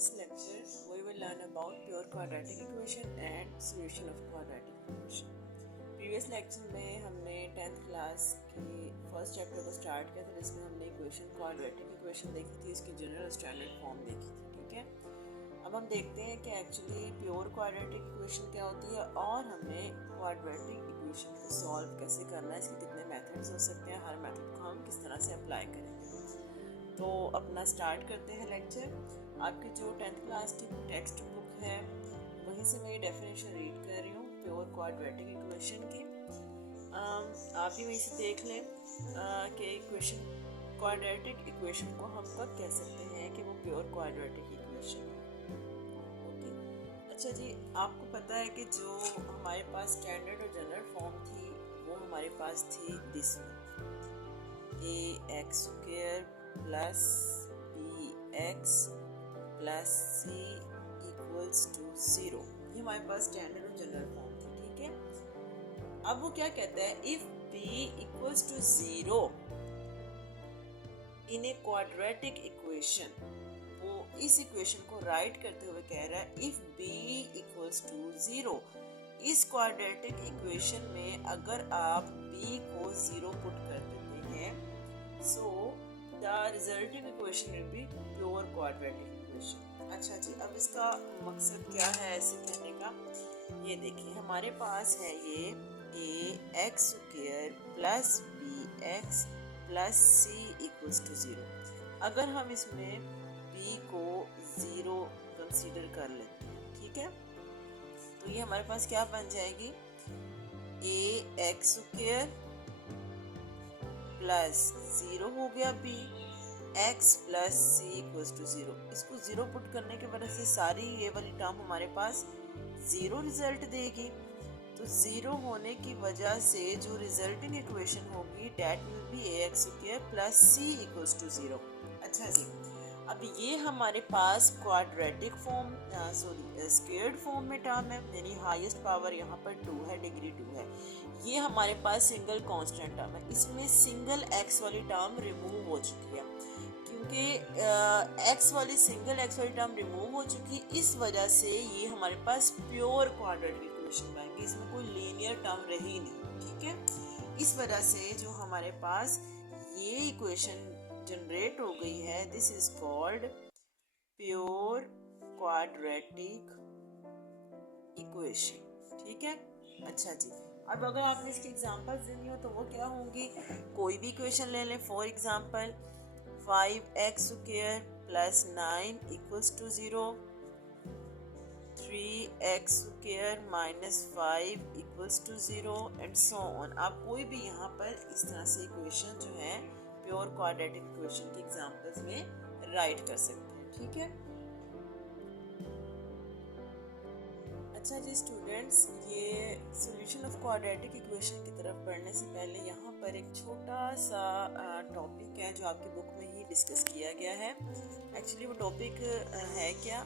this lecture, we will learn about pure quadratic equation and solution of quadratic equation. Previous lecture में हमने 10th class के first chapter को start किया था, जिसमें हमने इक्वेशन क्वाड्रेटिक इक्वेशन देखी थी, इसकी जनरल स्टैंडर्ड फॉर्म देखी थी. ठीक है, अब हम देखते हैं कि एक्चुअली प्योर क्वाड्रेटिक इक्वेशन क्या होती है और हमें क्वाड्रेटिक इक्वेशन को सॉल्व कैसे करना है, इसके कितने मेथड्स हो सकते हैं, हर मेथड को हम किस तरह से अप्लाई करेंगे. तो अपना स्टार्ट करते हैं लेक्चर. आपकी जो 10th क्लास की टेक्स्ट बुक है वहीं से मैं ये डेफिनेशन रीड कर रही हूँ प्योर क्वाड्रेटिक इक्वेशन की. आप भी वहीं से देख लें कि इक्वेशन क्वाड्रेटिक इक्वेशन को हम कब कह सकते हैं कि वो प्योर क्वाड्रेटिक इक्वेशन है. ओके, अच्छा जी, आपको पता है कि जो हमारे पास स्टैंडर्ड और जनरल फॉर्म थी वो हमारे पास थी this one, ax² plus bx plus c equals to 0. ये हमारे पास स्टैंडर्ड और जनरल फॉर्म थी. ठीक है, अब वो क्या कहता है, if b equals to 0 in a quadratic equation. वो इस इक्वेशन को राइट करते हुए कह रहा है इफ b इक्वल्स टू 0, इस क्वाड्रेटिक इक्वेशन में अगर आप b को 0 पुट कर देते हैं, so the resulting equation will be pure quadratic equation. अच्छा जी, अब इसका मकसद क्या है ऐसे कहने का, ये देखिए हमारे पास है ये ax² plus bx plus c equals to 0. अगर हम इसमें b को 0 कंसीडर कर लेते हैं, ठीक है, तो ये हमारे पास क्या बन जाएगी, ax² प्लस 0 हो गया b, x plus c equals to 0. इसको 0 पुट करने के वजह से सारी ये वाली टर्म हमारे पास 0 रिजल्ट देगी. तो 0 होने की वजह से जो रिजल्टिंग इक्वेशन होगी that will be ax² plus c equals to 0. अच्छा जी, अब ये हमारे पास क्वाड्रेटिक फॉर्म स्क्वायर्ड फॉर्म में टर्म है, यानी हाईएस्ट पावर यहाँ पर 2 है, डिग्री 2 है. ये हमारे पास सिंगल कांस्टेंट टर्म है. इसमें सिंगल x वाली टर्म रिमूव हो चुकी है, क्योंकि x वाली सिंगल x वाली टर्म रिमूव हो चुकी, इस वजह से ये हमारे पास प्योर क्वाड्रेटिक इक्वेशन बनेगी. इसमें कोई लीनियर टर्म रही नहीं. ठीक है, इस वजह से जो हमारे पास ये इक्वेशन जनरेट हो गई है, this is called pure quadratic equation. ठीक है, अच्छा जी, अब अगर आपने इसकी एग्जांपल्स देनी हो तो वो क्या होंगी, कोई भी इक्वेशन ले लें. For example 5x² plus 9 equals to 0, 3x² minus 5 equals to 0 and so on. आप कोई भी यहाँ पर इस तरह से इक्वेशन जो है प्योर क्वाड्रेटिक इक्वेशन की एग्जांपल्स में राइट कर सकते हैं. ठीक है, अच्छा जी स्टूडेंट्स, ये सॉल्यूशन ऑफ क्वाड्रेटिक इक्वेशन की तरफ बढ़ने से पहले यहाँ पर एक छोटा सा टॉपिक है जो आपकी बुक में ही डिस्कस किया गया है. एक्चुअली वो टॉपिक है क्या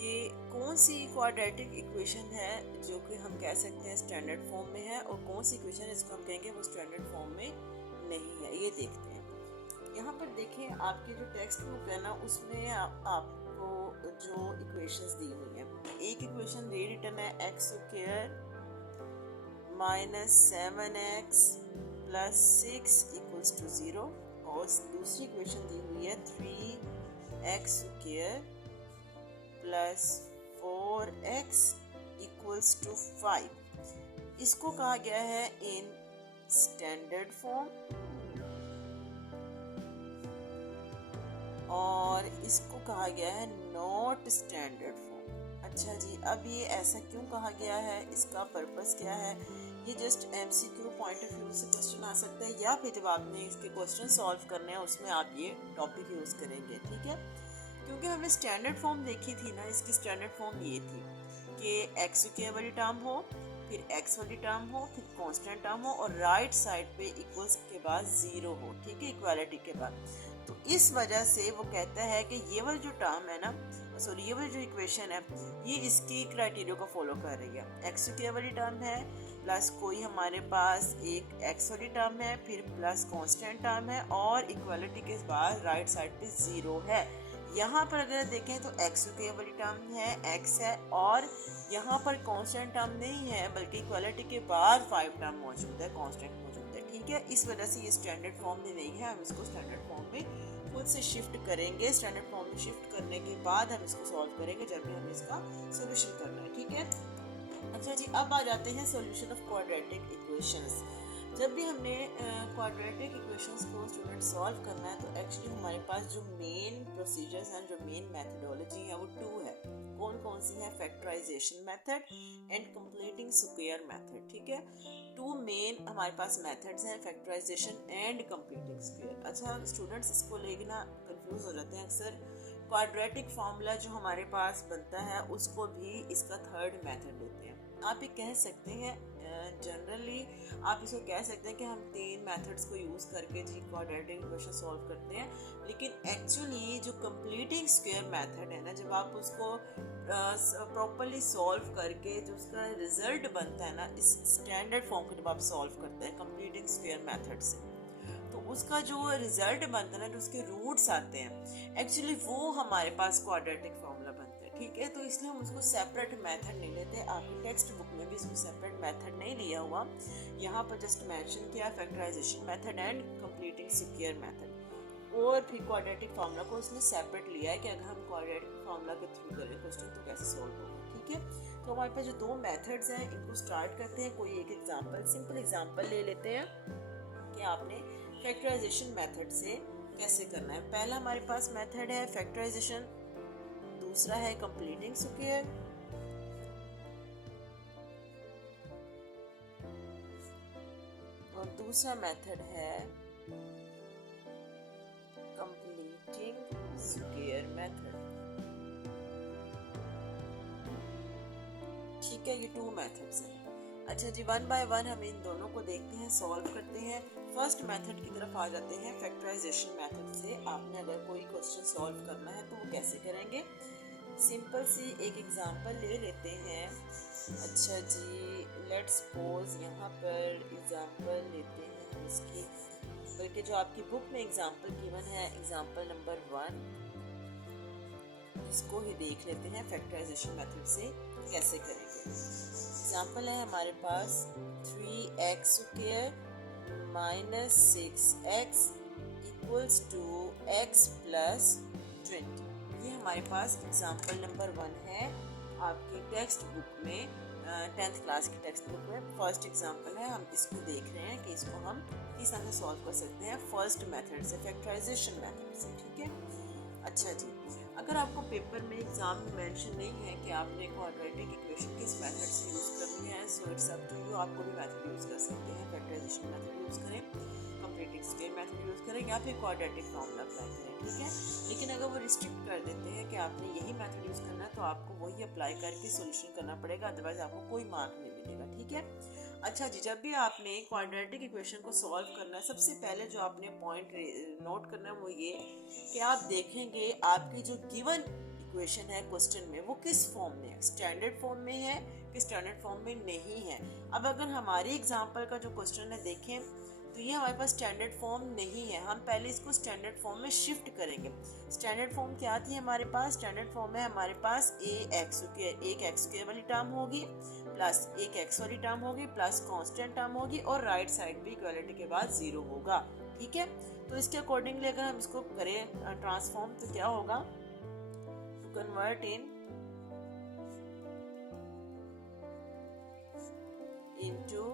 कि कौन सी क्वाड्रेटिक इक्वेशन है जो कि हम कह सकते हैं स्टैंडर्ड फॉर्म में है और कौन सी इक्वेशन है जिसको हम कहेंगे वो स्टैंडर्ड फॉर्म में नहीं है. ये देखते हैं. यहाँ पर देखें, आपकी जो टेक्स्ट बुक है ना, उसमें आपको जो इक्वेशंस दी हुई हैं, एक इक्वेशन दे रिटर्न है x² minus 7x plus 6 equals to 0 और दूसरी इक्वेशन दी हुई है 3x² plus 4x equals to 5. इसको कहा गया है इन स्टैंडर्ड फॉर्म और इसको कहा गया है नॉट स्टैंडर्ड फॉर्म. अच्छा जी, अब ये ऐसा क्यों कहा गया है, इसका पर्पस क्या है, ये just MCQ point of view से क्वेश्चन आ सकता है, या फिर जब आपने इसके क्वेश्चन सॉल्व करने हैं उसमें आप ये टॉपिक यूज़ करेंगे. ठीक है, क्योंकि हमने स्टैंडर्ड फॉर्म देखी थी ना, इसकी स्टैंडर्ड फॉर्म ये थी कि x² वाली टर्म हो, फिर x वाली टर्म हो, फिर कांस्टेंट टर्म हो और राइट साइड पे इक्वल्स के बाद 0 हो. ठीक है, इक्वालिटी के बाद. तो इस वजह से वो कहता है कि ये वाली जो टर्म है ना, सॉरी ये वाली जो इक्वेशन है, ये इसकी क्राइटेरिया को फॉलो कर रही है. x² वाली टर्म है प्लस कोई हमारे पास एक x वाली टर्म है, फिर प्लस कांस्टेंट टर्म है और इक्वालिटी के बाद राइट साइड पे 0 है. यहाँ पर अगर देखें तो एक्स स्क्वायर वाली टर्म है, एक्स है, और यहाँ पर कांस्टेंट टर्म नहीं है बल्कि इक्वालिटी के बाद 5 टर्म मौजूद है, कांस्टेंट मौजूद है। ठीक है, इस वजह से ये स्टैंडर्ड फॉर्म में नहीं है, हम इसको स्टैंडर्ड फॉर्म में खुद से शिफ्ट करेंगे। स्टैंडर्ड फॉर्म में शिफ्ट करने के बाद हम इसको सॉल्व करेंगे जब भी हमें इसका सोल्यूशन करना है। ठीक है, अच्छा जी, अब आ जाते हैं सॉल्यूशन ऑफ क्वाड्रेटिक इक्वेशंस। जब भी हमने क्वाड्रेटिक इक्वेशंस को स्टूडेंट सॉल्व करना है तो एक्चुअली हमारे पास जो मेन प्रोसीजर्स हैं, जो मेन मेथडोलॉजी है वो 2 है। कौन कौन सी है? Factorization method and completing square method. ठीक है, 2 मेन हमारे पास मेथड्स हैं, फैक्टराइजेशन एंड कंप्लीटिंग स्क्वायर। अच्छा स्टूडेंट्स, इसको लेके ना कंफ्यूज हो जाते हैं अक्सर। क्वाड्रेटिक फार्मूला जो हमारे पास बनता है उसको भी इसका थर्ड मेथड लेते हैं। आप ये कह सकते हैं, जनरली आप इसको कह सकते हैं कि हम 3 मेथड्स को यूज़ करके जी क्वाड्रेटिक इक्वेशन सॉल्व करते हैं, लेकिन एक्चुअली जो कंप्लीटिंग स्क्वायर मेथड है ना, जब आप उसको प्रॉपरली सॉल्व करके जो उसका रिजल्ट बनता है ना, इस स्टैंडर्ड फॉर्म को जब आप सॉल्व करते हैं कंप्लीटिंग स्क्वायर मेथड से, तो उसका जो रिजल्ट बनता है ना, जो उसके रूट्स आते हैं, एक्चुअली वो हमारे पास क्वाड्रेटिक फार्मूला बनता है। ठीक है, तो इसलिए हम उसको सेपरेट मेथड नहीं लेते। आपकी टेक्स्ट बुक में भी इसको सेपरेट मेथड नहीं लिया हुआ, यहाँ पर जस्ट मेंशन किया factorization method and completing square method, और फिर क्वाड्रेटिक फार्मूला को उसने सेपरेट लिया है कि अगर हम क्वाड्रेटिक फार्मूला के थ्रू करें क्वेश्चन तो कैसे सॉल्व होगा। ठीक है, तो हमारे पास जो 2 मेथड्स हैं इनको स्टार्ट करते हैं। कोई एक एग्जाम्पल, सिंपल एग्जाम्पल ले लेते हैं कि आपने फैक्टराइजेशन मेथड से कैसे करना है। पहला हमारे पास मेथड है फैक्टराइजेशन, दूसरा है कंप्लीटिंग स्क्वायर, और दूसरा मेथड है कंप्लीटिंग स्क्वायर मेथड। ठीक है, ये 2 मेथड्स हैं। अच्छा जी, 1 बाय 1 हम इन दोनों को देखते हैं, सॉल्व करते हैं। फर्स्ट मेथड की तरफ आ जाते हैं, फैक्टराइजेशन मेथड से आपने अगर कोई क्वेश्चन सॉल्व करना है तो वो कैसे करेंगे। सिंपल सी एक एग्जांपल ले लेते हैं। अच्छा जी, लेट्स सपोज यहाँ पर एग्जांपल लेते हैं हम इसकी, बल्कि जो आपकी बुक में एग्जांपल गिवन है एग्जांपल नंबर 1, इसको ही देख लेते हैं फैक्टराइजेशन मेथड से कैसे करेंगे। एग्जांपल है हमारे पास 3x square minus 6x equals to x plus 20। ये हमारे पास एग्जांपल नंबर 1 है आपकी टेक्स्ट बुक में, 10th क्लास की टेक्स्ट बुक में फर्स्ट एग्जांपल है। हम इसको देख रहे हैं कि इसको हम किस तरह से सॉल्व कर सकते हैं फर्स्ट मेथड से, फैक्टराइजेशन मेथड से। ठीक है, अच्छा जी, अगर आपको पेपर में एग्जाम में मेंशन नहीं है कि आपने क्वाड्रेटिक इक्वेशन किस मेथड से यूज़ करनी है, so it's up to you, आप कोई भी मेथड यूज़ कर सकते हैं। फैक्टराइजेशन मेथड यूज़ करें, कंप्लीटिंग स्क्वायर मेथड यूज़ करें, या फिर क्वाड्रेटिक फार्मूला अप्लाई करें। ठीक है, लेकिन अगर वो रिस्ट्रिक्ट कर देते हैं कि आपने यही मेथड यूज़ करना है तो आपको वही अप्लाई करके सोल्यूशन करना पड़ेगा, अदरवाइज आपको कोई मार्क नहीं मिलेगा। ठीक है, अच्छा जी, जब भी आपने क्वाड्रेटिक इक्वेशन को सॉल्व करना है, सबसे पहले जो आपने पॉइंट नोट करना है वो ये कि आप देखेंगे आपकी जो गिवन इक्वेशन है क्वेश्चन में वो किस फॉर्म में है, स्टैंडर्ड फॉर्म में है कि स्टैंडर्ड फॉर्म में नहीं है। अब अगर हमारी एग्जांपल का जो क्वेश्चन है देखें तो ये हमारे पास स्टैंडर्ड फॉर्म नहीं है, हम पहले इसको स्टैंडर्ड फॉर्म में शिफ्ट करेंगे। स्टैंडर्ड फॉर्म क्या थी हमारे पास? स्टैंडर्ड फॉर्म में हमारे पास एक एक्स स्क्वायर वाली टर्म होगी प्लस एक एक्स वाली टर्म होगी प्लस कांस्टेंट टर्म होगी और राइट साइड भी इक्वालिटी के बाद 0 होगा। ठीक है, तो इसके अकॉर्डिंगली अगर हम इसको करें ट्रांसफॉर्म तो क्या होगा, to convert into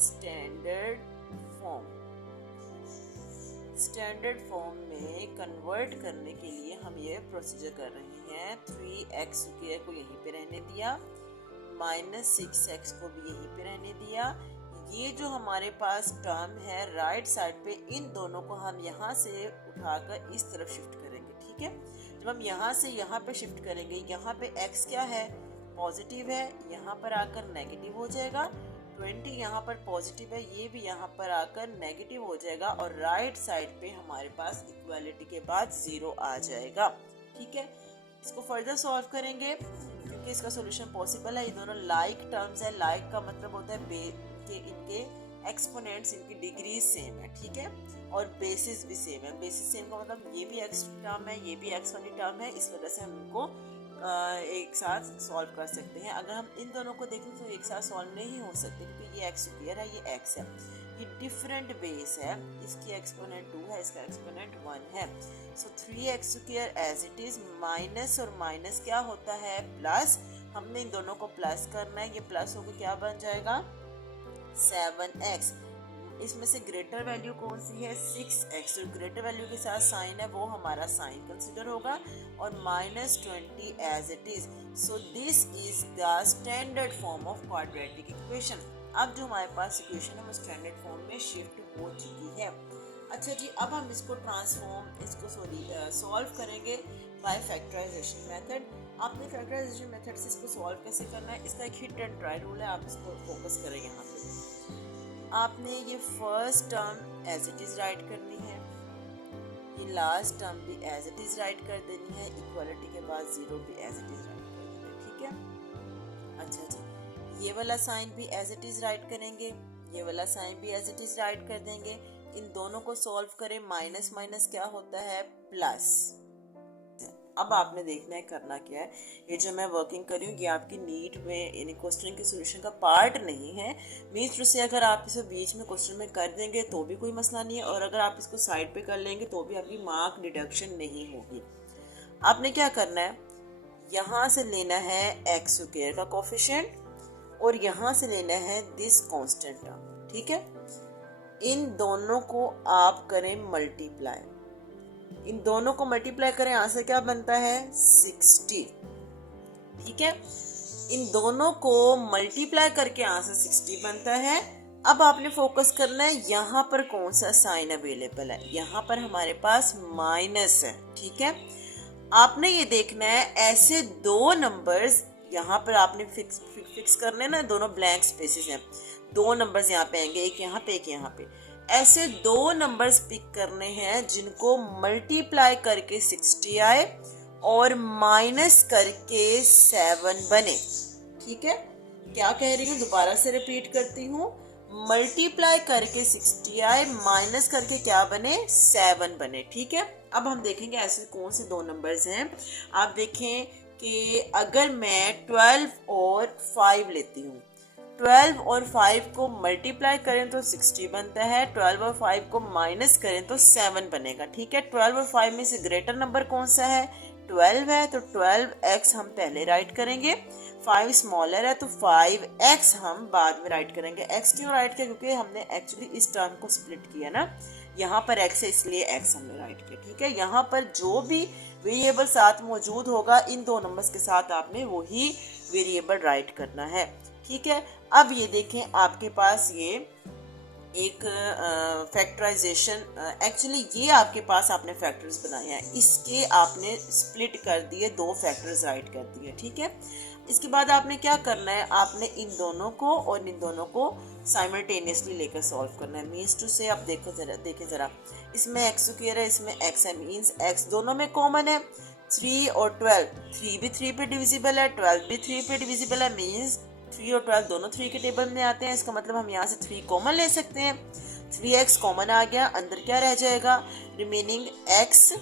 standard form. Standard form में कन्वर्ट करने के लिए हम ये प्रोसीजर कर रहे हैं। 3x स्क्वायर को यहीं पे रहने दिया, माइनस 6x को भी यहीं पे रहने दिया। ये जो हमारे पास टर्म है राइट साइड पे, इन दोनों को हम यहाँ से उठाकर इस तरफ शिफ्ट करेंगे। ठीक है, जब हम यहाँ से यहाँ पे शिफ्ट करेंगे, यहाँ पे x क्या है, पॉजिटिव है, यहाँ पर आकर नेगेटिव हो जाएगा। 20 यहाँ पर पॉजिटिव है, ये भी यहाँ पर आकर नेगेटिव हो जाएगा और राइट साइड पे हमारे पास इक्वालिटी के बाद 0 आ जाएगा। ठीक है, इसको फर्दर सॉल्व करेंगे क्योंकि इसका सॉल्यूशन पॉसिबल है। ये दोनों लाइक टर्म्स है, लाइक का मतलब होता है कि इनके एक्सपोनेंट्स, इनकी डिग्री सेम है। ठीक है, और बेसिस भी सेम है। बेसिस सेम का मतलब ये भी एक्स टर्म है, ये भी एक्स वाली टर्म है, इस वजह से हम इनको एक साथ सॉल्व कर सकते हैं। अगर हम इन दोनों को देखें तो एक साथ सॉल्व नहीं हो सकते, क्योंकि ये एक्स स्क्वायर है, ये एक्स है, ये डिफरेंट बेस है, इसकी एक्सपोनेंट 2 है, इसका एक्सपोनेंट 1 है। So 3x square as it is, minus और माइनस क्या होता है, प्लस। हमने इन दोनों को प्लस करना है, ये प्लस होकर क्या बन जाएगा, 7x। इसमें से ग्रेटर वैल्यू कौन सी है, 6x। जो ग्रेटर वैल्यू के साथ साइन है वो हमारा साइन कंसिडर होगा, और -20 as it is. So this is the standard form of quadratic equation. अब जो हमारे पास इक्वेशन है वो स्टैंडर्ड फॉर्म में शिफ्ट हो चुकी है। अच्छा जी, अब हम इसको सॉल्व करेंगे बाय फैक्टराइजेशन मेथड। आपने फैक्टराइजेशन मेथड से इसको सॉल्व कैसे करना है, इसका एक हिट एंड ट्राई रूल है, आप इसको फोकस करें। यहाँ पे आपने ये first term as it is write करनी है, ये लास्ट टर्म भी एज इट इज राइट कर देनी है, इक्वालिटी के बाद 0 भी एज इट इज राइट कर देना है, ठीक है। अच्छा जी, ये वाला साइन भी एज इट इज राइट करेंगे, ये वाला साइन भी एज इट इज राइट कर देंगे। इन दोनों को सॉल्व करें, माइनस माइनस क्या होता है, प्लस। अब आपने देखना है करना क्या है। ये जो मैं वर्किंग कर रही हूँ ये आपकी नीट में यानी क्वेश्चन के सोल्यूशन का पार्ट नहीं है। मीन्स से अगर आप इसे बीच में क्वेश्चन में कर देंगे तो भी कोई मसला नहीं है, और अगर आप इसको साइड पे कर लेंगे तो भी आपकी मार्क डिडक्शन नहीं होगी। आपने क्या करना है, यहाँ से लेना है एक्स स्क्वायर का कोफिशिएंट और यहाँ से लेना है दिस कांस्टेंट टर्म, ठीक है। इन दोनों को आप करें मल्टीप्लाई, इन दोनों को मल्टीप्लाई करें, यहाँ से क्या बनता है 60, ठीक है। इन दोनों को मल्टीप्लाई करके यहाँ से 60 बनता है। अब आपने फोकस करना है यहाँ पर कौन सा साइन अवेलेबल है, यहाँ पर हमारे पास माइनस है, ठीक है। आपने ये देखना है ऐसे दो नंबर्स यहाँ पर आपने फिक्स करने ना, दोनों ब्लैंक स्पेसेस हैं, दो नंबर्स यहाँ पे आएंगे, एक यहाँ पे एक यहाँ पे। ऐसे दो नंबर्स पिक करने हैं जिनको मल्टीप्लाई करके 60 आए और माइनस करके 7 बने, ठीक है। क्या कह रही हूँ, दोबारा से रिपीट करती हूँ, मल्टीप्लाई करके 60 आए, माइनस करके क्या बने, 7 बने, ठीक है। अब हम देखेंगे ऐसे कौन से दो नंबर्स हैं। आप देखें कि अगर मैं 12 और 5 लेती हूँ, 12 और 5 को मल्टीप्लाई करें तो 60 बनता है, 12 और 5 को माइनस करें तो 7 बनेगा, ठीक है। 12 और 5 में से ग्रेटर नंबर कौन सा है, 12 है, तो 12x हम पहले राइट करेंगे। 5 स्मॉलर है तो 5x हम बाद में राइट करेंगे। x क्यों राइट किया, क्योंकि हमने एक्चुअली इस टर्म को स्प्लिट किया ना, यहाँ पर x है इसलिए x हमने राइट किया, ठीक है। यहाँ पर जो भी वेरिएबल साथ मौजूद होगा इन दो नंबर्स के साथ आपने वही वेरिएबल राइट करना है, ठीक है। अब ये देखें आपके पास ये एक फैक्टराइजेशन, एक्चुअली ये आपके पास आपने फैक्टर्स बनाए हैं, इसके आपने स्प्लिट कर दिए, दो फैक्टर्स राइट कर दिए, ठीक है। इसके बाद आपने क्या करना है, आपने इन दोनों को और इन दोनों को साइमल्टेनियसली लेकर सॉल्व करना है। मीन्स टू से आप देखें जरा, इसमें एक्स स्क्वायर है, इसमें एक्स है, मीन्स एक्स दोनों में कॉमन है। 3 और 12, 3 भी 3 पे डिविजिबल है, 12 भी 3 पे डिविजिबल है, मीन्स 3 और 12 दोनों 3 के टेबल में आते हैं। इसका मतलब हम यहाँ से 3 कॉमन ले सकते हैं, 3x कॉमन आ गया, अंदर क्या रह जाएगा, रिमेनिंग x।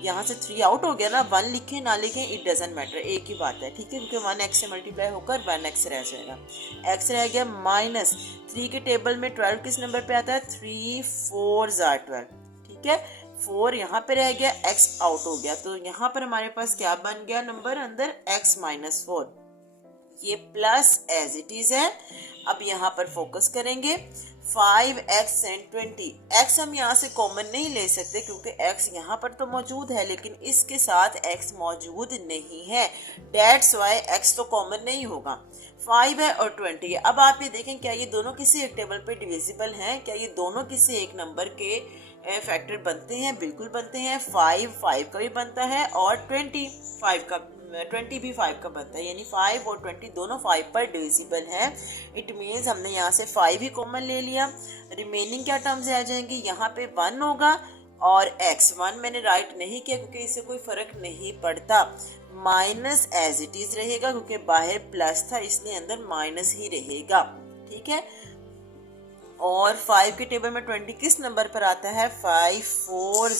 यहाँ से 3 आउट हो गया ना, 1 लिखें ना लिखें इट डजेंट मैटर, एक ही बात है, ठीक है, क्योंकि 1x से मल्टीप्लाई होकर 1x रह जाएगा, x रह गया माइनस 3 के टेबल में 12 किस नंबर पे आता है, 3 4 12, ठीक है। 4 यहाँ पे रह गया, x आउट हो गया, तो यहाँ पर हमारे पास क्या बन गया नंबर अंदर, x -4, ये प्लस एज इट इज है। अब यहाँ पर फोकस करेंगे, 5x and 20, x हम यहाँ से कॉमन नहीं ले सकते क्योंकि x यहाँ पर तो मौजूद है लेकिन इसके साथ x मौजूद नहीं है, डेट्स वाई x तो कॉमन नहीं होगा। 5 है और 20 है। अब आप ये देखें क्या ये दोनों किसी एक टेबल पे डिविजिबल हैं, क्या ये दोनों किसी एक नंबर के फैक्टर बनते हैं, बिल्कुल बनते हैं। 5 का भी बनता है और 20 भी 5 का बनता है, यानी 5 और 20 दोनों 5 पर डिविजिबल है। इट मीन्स हमने यहाँ से 5 ही कॉमन ले लिया, रिमेनिंग क्या टर्म्स आ जाएंगे, यहाँ पे 1 होगा और x1 मैंने राइट नहीं किया क्योंकि इससे कोई फर्क नहीं पड़ता, माइनस एज इट इज रहेगा क्योंकि बाहर प्लस था इसलिए अंदर माइनस ही रहेगा, ठीक है। और 5 के टेबल में 20 किस नंबर पर आता है? 5 4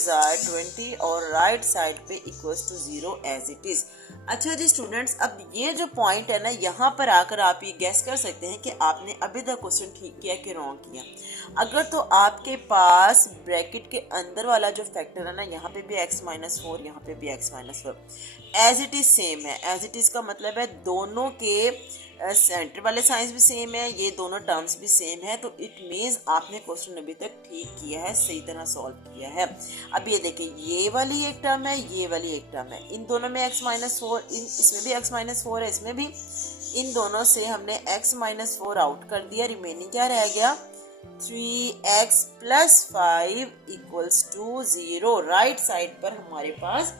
20 और राइट साइड पे equals to 0 as it is. अच्छा जी स्टूडेंट्स, अब ये जो पॉइंट है ना, यहाँ पर आकर आप ये गेस कर सकते हैं कि आपने अभी तक क्वेश्चन ठीक किया कि रॉन्ग किया। अगर तो आपके पास ब्रैकेट के अंदर वाला जो फैक्टर है ना, यहाँ पे भी x-4, यहाँ पे भी x-4 as it is same है। एज इट इज का मतलब है दोनों के सेंटर वाले साइंस भी सेम है, ये दोनों टर्म्स भी सेम है, तो इट मीन्स आपने क्वेश्चन अभी तक ठीक किया है, सही तरह सॉल्व किया है। अब ये देखिए, ये वाली एक टर्म है, ये वाली एक टर्म है, इन दोनों में x-4, इसमें भी x-4 है, इसमें भी, इन दोनों से हमने x-4 आउट कर दिया, रिमेनिंग क्या रह गया? 3x + 5 equals to 0। Right side पर हमारे पास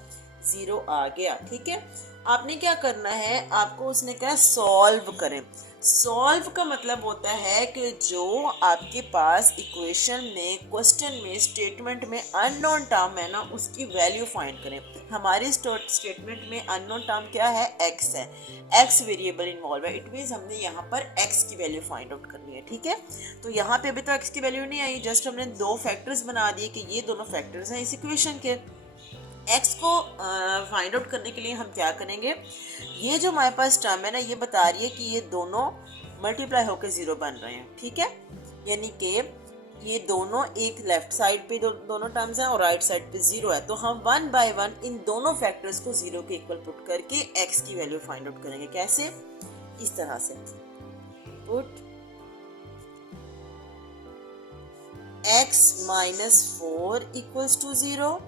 0 आ गया। ठीक है, आपने क्या करना है, आपको उसने कहा सॉल्व करें। सॉल्व का मतलब होता है कि जो आपके पास इक्वेशन में, क्वेश्चन में, स्टेटमेंट में अननोन टर्म है ना, उसकी वैल्यू फाइंड करें। हमारी स्टेटमेंट में अननोन टर्म क्या है? x है, x वेरिएबल इन्वॉल्व है, इट मीन्स हमने यहाँ पर x की वैल्यू फाइंड आउट करनी है। ठीक है, तो यहाँ पे अभी तो x की वैल्यू नहीं आई, जस्ट हमने दो फैक्टर्स बना दिए कि ये दोनों फैक्टर्स हैं इस इक्वेशन के। x को फाइंड आउट करने के लिए हम क्या करेंगे, ये जो हमारे पास टर्म है ना, ये बता रही है कि ये दोनों मल्टीप्लाई होकर 0 बन रहे हैं। ठीक है, यानी कि ये दोनों एक लेफ्ट साइड पे दोनों टर्म्स हैं और राइट साइड पे 0 है, तो हम 1 बाय 1 इन दोनों फैक्टर्स को 0 के इक्वल पुट करके x की वैल्यू फाइंड आउट करेंगे। कैसे? इस तरह से, put x-4 equals to 0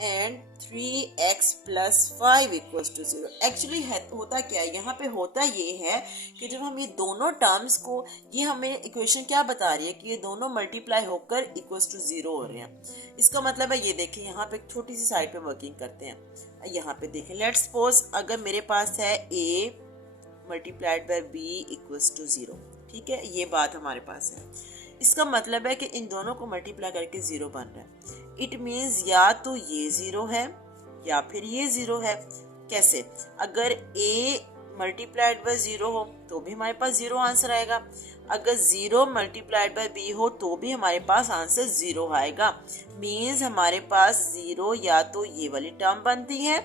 and 3x + 5 equals to 0। Actually होता क्या है यहाँ पे? होता ये है कि जब हम ये दोनों टर्म्स को, ये हमें इक्वेशन क्या बता रही है कि ये दोनों मल्टीप्लाई होकर इक्वल्स टू 0 हो रहे हैं। इसका मतलब है, ये देखिए यहाँ पे एक छोटी सी साइड पे वर्किंग करते हैं। यहाँ पे देखें, लेट्स सपोज अगर मेरे पास है a multiplied by b equals to 0। ठीक है, ये बात हमारे पास है। इसका मतलब है कि इन दोनों को मल्टीप्लाई करके 0 बन रहा है। इट मीन्स या तो ये 0 है या फिर ये 0 है। कैसे? अगर a मल्टीप्लाइड बाय 0 हो तो भी हमारे पास 0 आंसर आएगा, अगर 0 मल्टीप्लाइड बाय b हो तो भी हमारे पास आंसर 0 आएगा। मीन्स हमारे पास 0 या तो ये वाली टर्म बनती है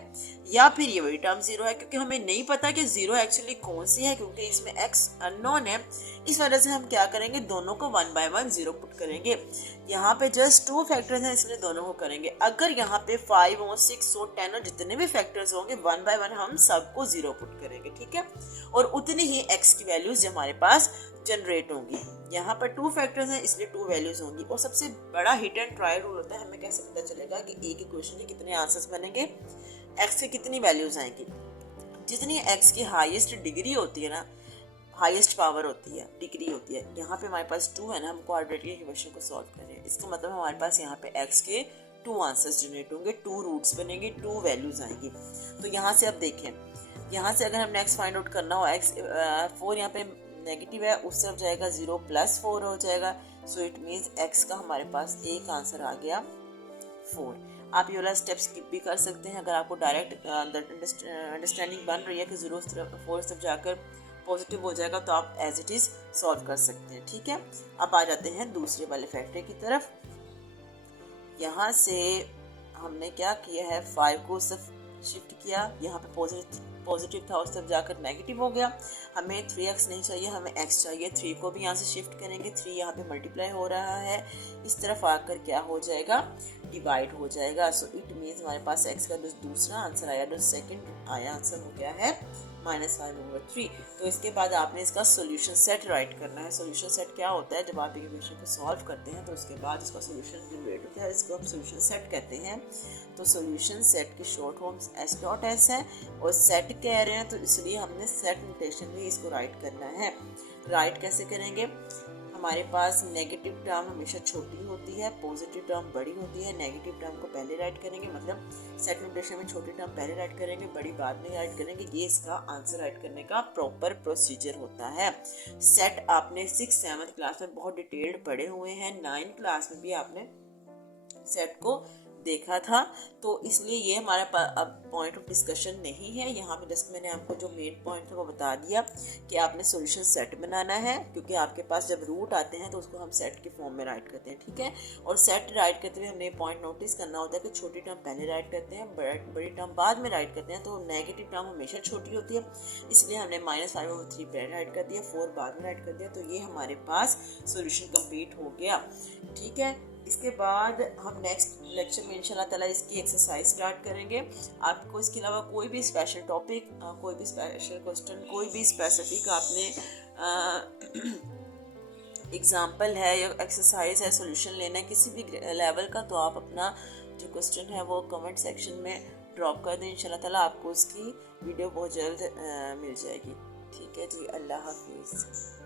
या फिर ये वाली टर्म 0 है, क्योंकि हमें नहीं पता कि 0 एक्चुअली कौन सी है, क्योंकि इसमें x अननोन है। इस वजह से हम क्या करेंगे, दोनों को 1 बाय 1 0 पुट करेंगे। यहाँ पे जस्ट 2 फैक्टर्स हैं, इसलिए दोनों को करेंगे। अगर यहाँ पे 5 हो, 6 हो, 10 हो, जितने भी फैक्टर्स होंगे 1 बाय 1 हम सबको 0 पुट करेंगे। ठीक है, और उतनी ही x की वैल्यूज हमारे पास जनरेट होंगी। यहाँ पर 2 फैक्टर्स हैं, इसलिए 2 वैल्यूज होंगी। और सबसे बड़ा हिट एंड ट्राई रूल होता है, हमें कैसे पता चलेगा कि एक इक्वेशन के कितने आंसर्स बनेंगे, x की कितनी वैल्यूज आएंगी। जितनी x की हाईएस्ट डिग्री होती है ना, हाईएस्ट पावर होती है, डिग्री होती है, यहाँ पे हमारे पास 2 है ना, हम क्वाड्रेटिक इक्वेशन को सॉल्व कर रहे हैं। इसका मतलब हमारे पास यहाँ पे x के 2 आंसर्स जनरेट होंगे, 2 रूट्स बनेंगे, 2 वैल्यूज आएंगी। तो यहाँ से अब देखें, यहाँ से अगर हमने x फाइंड आउट करना हो, x 4 यहाँ पे नेगेटिव है, उस तरफ जाएगा 0 + 4 हो जाएगा। सो इट मीन्स x का हमारे पास एक आंसर आ गया 4। आप ये वाला स्टेप स्किप भी कर सकते हैं। अगर आपको डायरेक्ट अंडरस्टैंडिंग बन रही है कि 0 4 तरफ जाकर पॉजिटिव हो जाएगा, तो आप एज इट इज सॉल्व कर सकते हैं। ठीक है, अब आ जाते हैं दूसरे वाले फैक्टर की तरफ। यहाँ से हमने क्या किया है, 5 को सब शिफ्ट किया, यहाँ पे पॉजिटिव था, उस तरफ जाकर नेगेटिव हो गया। हमें 3x नहीं चाहिए, हमें x चाहिए। 3 को भी यहाँ से शिफ्ट करेंगे, 3 यहाँ पे मल्टीप्लाई हो रहा है, इस तरफ आकर क्या हो जाएगा, डिवाइड हो जाएगा। सो इट मीन्स हमारे पास x का जो दूसरा आंसर आया, जो सेकंड आया आंसर हो गया है -5/3। तो इसके बाद आपने इसका सॉल्यूशन सेट राइट करना है। सॉल्यूशन सेट क्या होता है, जब आप एक इक्वेशन को सॉल्व करते हैं तो उसके बाद इसका सॉल्यूशन जनरेट होता है, इसको आप सॉल्यूशन सेट कहते हैं। तो सॉल्यूशन सेट की शॉर्ट फॉर्म S.S है, और सेट कह रहे हैं तो इसलिए हमने सेट नोटेशन में इसको राइट करना है। राइट कैसे करेंगे, हमारे पास नेगेटिव टर्म हमेशा छोटी होती है, पॉजिटिव टर्म बड़ी होती है। नेगेटिव टर्म को पहले राइट करेंगे, मतलब सेट नोटेशन में छोटी टर्म पहले राइट करेंगे, बड़ी बाद में राइट करेंगे। ये इसका आंसर राइट करने का प्रॉपर प्रोसीजर होता है। सेट आपने 6th 7th क्लास में बहुत डिटेल्ड पढ़े हुए हैं, 9th क्लास में भी आपने सेट को देखा था, तो इसलिए ये हमारा अब पॉइंट ऑफ डिस्कशन नहीं है। यहाँ पे जस्ट मैंने आपको जो मेन पॉइंट था वो बता दिया कि आपने सॉल्यूशन सेट बनाना है, क्योंकि आपके पास जब रूट आते हैं तो उसको हम सेट के फॉर्म में राइट करते हैं, ठीक है। और सेट राइट करते हुए हमने पॉइंट नोटिस करना होता है कि छोटी टर्म पहले राइट करते हैं, बड़ी टर्म बाद में राइट करते हैं। तो नेगेटिव टर्म हमेशा छोटी होती है, इसलिए हमने -5/3 पहले राइट कर दिया, 4 बाद में राइट कर दिया। तो ये हमारे पास सॉल्यूशन कंप्लीट हो गया, ठीक है। इसके बाद हम नेक्स्ट लेक्चर में इंशाल्लाह ताला इसकी एक्सरसाइज स्टार्ट करेंगे। आपको इसके अलावा कोई भी स्पेशल टॉपिक, कोई भी स्पेशल क्वेश्चन, कोई भी स्पेसिफिक आपने एग्जाम्पल है या एक्सरसाइज है, सॉल्यूशन लेना है किसी भी लेवल का, तो आप अपना जो क्वेश्चन है वो कमेंट सेक्शन में ड्रॉप कर दें। इंशाल्लाह ताला आपको उसकी वीडियो बहुत जल्द मिल जाएगी, ठीक है जी। अल्लाह हाफिज़।